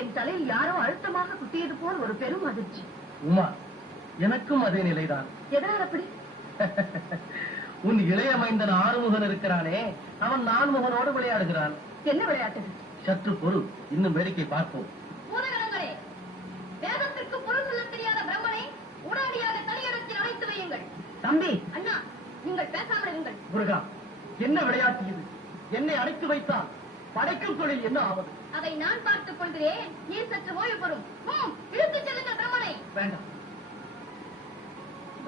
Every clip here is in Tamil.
என் தலையில் யாரோ அழுத்தமாக குத்தியது போல் ஒரு பெரும் அதிர்ச்சி. உமா, எனக்கும் அதே நிலைதான். எதனால் அப்படி? உன் இளைய மைந்தன் ஆறுமுகன் இருக்கிறானே, அவன் நான்முகனோடு விளையாடுகிறான். என்ன விளையாட்டு? சற்று பொறு, இன்னும் வேடிக்கை பார்ப்போம். பூதகணங்களே, வேதத்திற்கு பொருள் சொல்ல தெரியாத பிரம்மனை உடனடியாக தலையடத்தில் அழைத்து வையுங்கள். தம்பி, அண்ணா, நீங்கள் பேசாமல் இருங்கள். முருகா, என்ன விளையாட்டு இது? என்னை அடைத்து வைத்தால் படைக்கும் தொழில் என்ன ஆவது? அதை நான் பார்த்துக் கொள்கிறேன். நீர் சற்று ஓய்வு பெறும். இழுத்துச் செல்லுங்கள் பிரம்மனை. வேண்டாம்,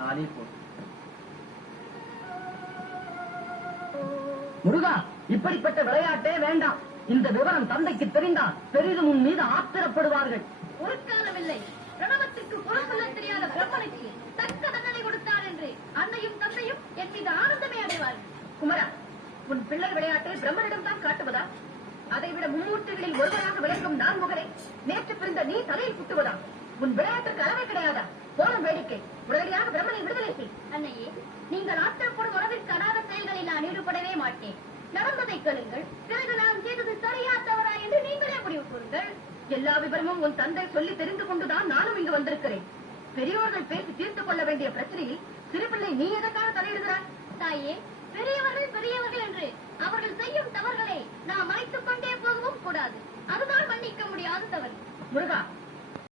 நானே போதும். முருகா, இப்படிப்பட்ட விளையாட்டே வேண்டாம். இந்த விவரம் தந்தைக்கு தெரிந்தால் பெரிதும் உன் மீது ஆத்திரப்படுவார்கள். ஒரு காலமில்லை, பிரணவத்திற்கு பொருள் சொல்ல தெரியாத பிரம்மனுக்கு தக்க தண்டனை கொடுத்தார் என்று அன்னையும் தந்தையும் என் மீது ஆனந்தமே அடைவார்கள். குமரா, உன் பிள்ளை விளையாட்டை பிரம்மனிடம் தான் காட்டுவதா? அதைவிட மும்மூர்த்திகளில் ஒருவராக விளங்கும் நான்முகனை நேற்று பிறந்த நீ தலையில் குட்டுவதா? உன் விளையாட்டுக்கு அளவே கிடையாதா? போலும் வேடிக்கை. உடனடியாக பிரம்மனை விடுதலை செய். அன்னையே, நீங்கள் ஆத்திரப்படும் உறவிற்கு அடாத செயல்களில் நான் ஈடுபடவே மாட்டேன். நடந்ததை கேளுங்கள். பிறகு நான் செய்தது சரியா தவறா என்று நீங்களே முடிவு கூறுங்கள். எல்லா விவரமும் உன் தந்தை சொல்லி தெரிந்து கொண்டுதான் நானும் இங்கு வந்திருக்கிறேன். பெரியோர்கள் பேசி தீர்த்துக் கொள்ள வேண்டிய பிரச்சனையில் சிறுபிள்ளை நீ எதற்காக தலையிடுகிறாய்? தாயே, பெரியவர்கள் பெரியவர்கள் என்று அவர்கள் செய்யும் தவறுகளை நாம் மறைத்துக் கொண்டே போகவும் கூடாது. அதுதான் மன்னிக்க முடியாத தவறு. முருகா,